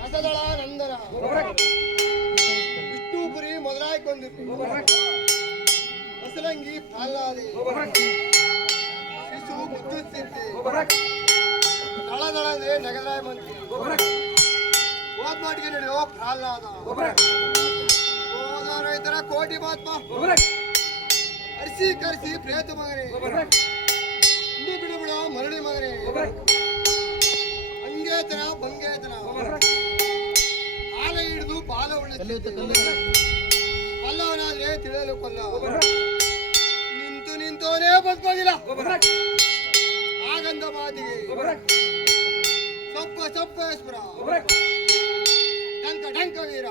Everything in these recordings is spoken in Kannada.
ರಸದಳ ನಂದನ ವಿಷ್ಣುಪುರಿ ಮೊದಲಾಯ್ಕೊಂಡಿರ್ತಿ ಹೊಸರಂಗಿ ಪ್ರಹ್ಲಾದಿ ಶಿಶು ಮುದ್ದುತ್ತಿರ್ತಿ ದಳ ಅಂದ್ರೆ ನಗರಾಯ ಮಂತ್ರಿ ಓದ್ಮಾಟಿಗೆ ನಡೆಯೋ ಪ್ರಹ್ಲಾದ ಹೋದ ರೈತರ ಕೋಟಿ ಮಹಾತ್ಮ ಅರಿಸಿ ಕರೆಸಿ ಪ್ರೇತ ಮಗನೇ ಇಂದು ಬಿಡು ಬಿಡ ಮರಳಿ ಮಗನೇ ಅಂಗೇತನ ಬಂಗೇತನ ಹಾಲ ಹಿಡಿದು ಬಾಲ ಉಳಿಸಿ ಪಲ್ಲವನಾದ್ರೆ ತಿಳಿಯಲು ಕೊಲ್ಲ ನಿಂತು ನಿಂತವನೇ ಬದುಕೋಗಿಲ್ಲ ಆಗಂದ ಮಾತಿಗೆ ಸೊಪ್ಪ ಸೊಪ್ಪೇಶ್ವರ ಡಂಕ ಡಂಕ ವೀರ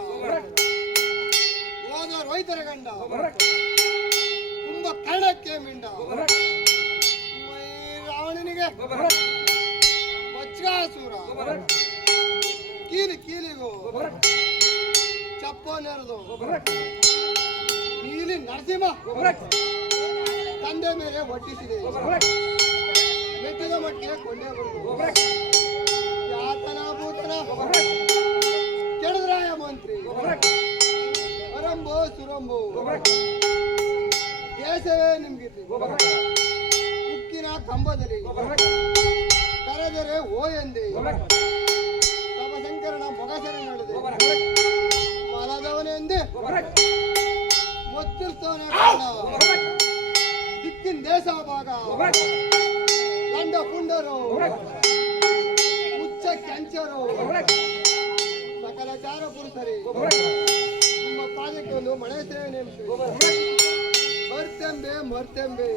ಹೋದ ರೈತರ ಗಂಡ ತುಂಬ ಕರ್ಣಕ್ಕೆ ಮಿಂಡ ರಾವಣನಿಗೆ ವಜ್ರಾಸುರ ಕೀಲಿಗೂ ಚಪ್ಪ ನೆರೆದು ನೀಲಿ ನರಸಿಂಹ ತಂದೆ ಮೇಲೆ ಒಟ್ಟಿಸಿದೆ ಮೆಟ್ಟಿದ ಮಟ್ಟಿಗೆ ಕೊಂಡೇ ಬರುವುದು ಯಾತನ ಭೂತನ ಕೆಡದ್ರಾಯ ಮಂತ್ರಿ ವರಂಬೋ ಸುರಂಬೋ ದೇಶವೇ ನಿಮ್ಗಿರ್ಲಿ ಉಕ್ಕಿನ ಕಂಬದಲ್ಲಿ ಕರೆದರೆ ಓ ಎಂದೆ ತಪಶಂಕರನ ಮೊಗಸರೆ ನಡೆದೆ ಮಲದವನೆಂದೆ ಮೊತ್ತಿರ್ತವನೇ ದಿಕ್ಕಿನ ದೇಶ ಭಾಗ ಗಂಡ ಪುಂಡರು ಉಚ್ಚ ಕೆಂಚರು ಸಕಲ ಚಾರ ಪುರುಷರಿ ನಿಮ್ಮ ಪಾದಕ್ಕೆ ಒಂದು ಮಳೆ ಸೇವೆ ನೇಮಿಸಿ ಮರ್ತಂಬೆ